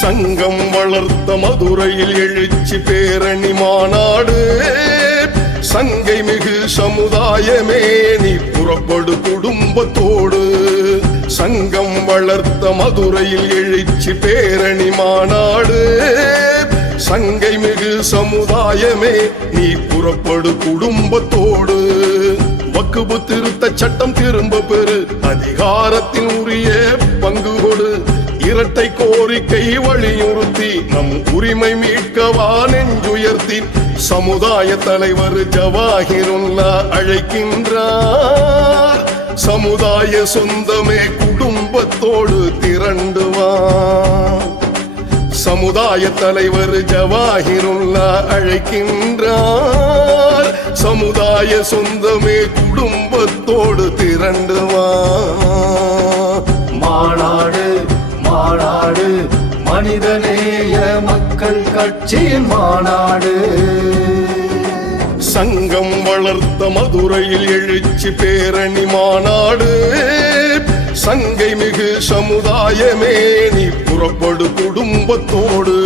சங்கம் வளர்த்த மதுரையில் எழுச்சி பேரணி மாநாடு. சங்கை மிகு சமுதாயமே நீ புறப்படு குடும்பத்தோடு. சங்கம் வளர்த்த மதுரையில் எழுச்சி பேரணி மாநாடு. சங்கை மிகு சமுதாயமே நீ புறப்படு குடும்பத்தோடு. வக்குபு திருத்த சட்டம் திரும்ப பெறு அதிகாரத்தின் உரிய பங்கு கொடு. இரட்டை கோரிக்கை வலியுறுத்தி நம் உரிமை மீட்கவா நெஞ்சுயர்த்தி. சமுதாய தலைவர் ஜவாஹிருல்லா அழைக்கின்றார். சமுதாய சொந்தமே குடும்பத்தோடு திரண்டுவா சமுதாய தலைவர் ஜவாஹிருல்லா அழைக்கின்றார். சமுதாய சொந்தமே குடும்பத்தோடு திரண்டுவா மனிதநேய மக்கள் கட்சியின் மாநாடு. சங்கம் வளர்த்த மதுரையில் எழுச்சி பேரணி மாநாடு. சங்கை மிகு சமுதாயமே நீ புறப்படு குடும்பத்தோடு.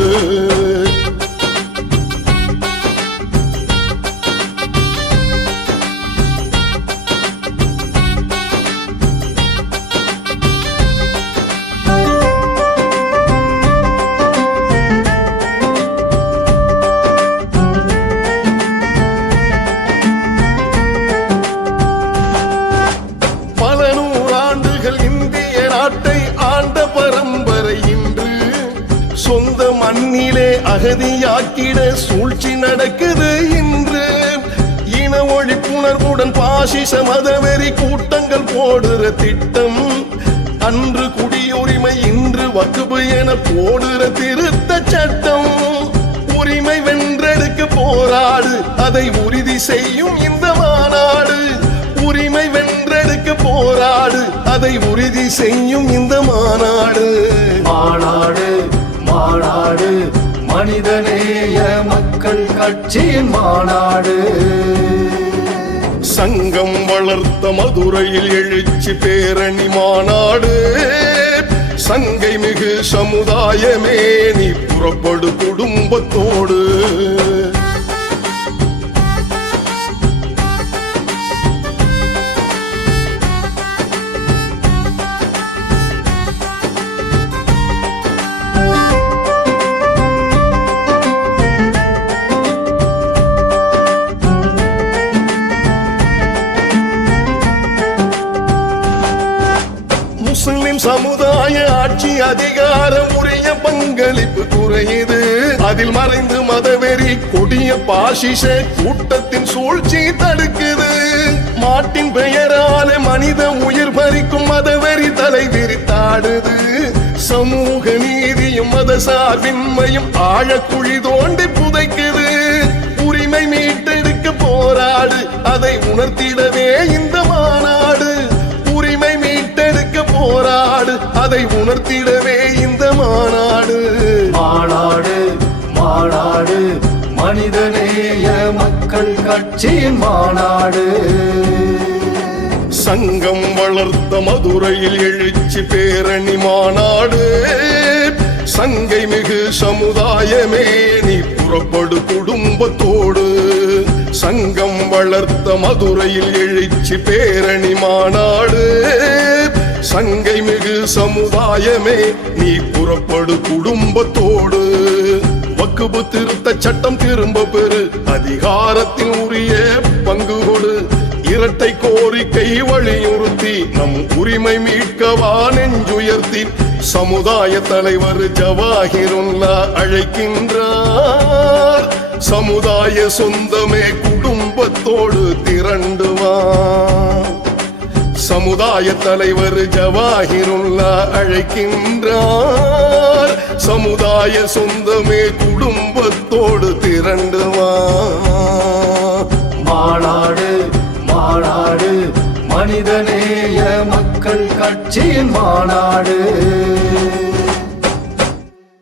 அகதியாக்கிட சூழ்ச்சி நடக்குது இன்று. இன ஒழிப்புணர்வுடன் பாசிச மதவெறி கூட்டங்கள் போடுற திட்டம். அன்று குடியுரிமை இன்று வக்குபு என போடுற திருத்த சட்டம். உரிமை வென்றெடுக்க போராடு அதை உறுதி செய்யும் இந்த மாநாடு. உரிமை வென்றெடுக்க போராடு அதை உறுதி செய்யும் இந்த மாநாடு. மாநாடு மாநாடு மனிதநேய மக்கள் கட்சியின் மாநாடு. சங்கம் வளர்த்த மதுரையில் எழுச்சி பேரணி மாநாடு. சங்கை மிகு சமுதாயமே நீ புறப்படும் சமுதாய ஆட்சி அதிகாரம் உரிய பங்களிப்பு குறையுது அதில் மறைந்து மதவெறி கொடிய பாசிச கூட்டத்தின் சூழ்ச்சி தடுக்குது. மாட்டின் பெயரால மனித உயிர் பறிக்கும் மதவெறி தலை விரித்தாடுது. சமூக நீதியும் மத சார்பின்மையும் ஆழக்குழி தோண்டி புதைக்குது. உரிமை மீட்டெடுக்க போராடு அதை உணர்த்தி அதை உணர்த்திடவே இந்த மாநாடு. மாநாடு மாநாடு மனிதநேய மக்கள் கட்சியின் மாநாடு. சங்கம் வளர்த்த மதுரையில் எழுச்சி பேரணி மாநாடு. சங்கை மிகு சமுதாயமே நீ புறப்படு குடும்பத்தோடு. சங்கம் வளர்த்த மதுரையில் எழுச்சி பேரணி மாநாடு. சங்கை மிகு சமுதாயமே நீ புறப்படு குடும்பத்தோடு. வக்குபு திருத்த சட்டம் திரும்ப பெறு அதிகாரத்தின் உரிய பங்கு கொடு. இரட்டை கோரிக்கை வலியுறுத்தி நம் உரிமை மீட்கவா நெஞ்சுயர்த்தி. சமுதாய தலைவர் ஜவாஹிருல்லா அழைக்கின்றார். சமுதாய சொந்தமே குடும்பத்தோடு திரண்டுவான் சமுதாய தலைவர் ஜவாஹிருல்லா அழைக்கின்றார். சமுதாய சொந்தமே குடும்பத்தோடு திரண்டுவா மாநாடு மாநாடு மனிதநேய மக்கள் கட்சியின் மாநாடு.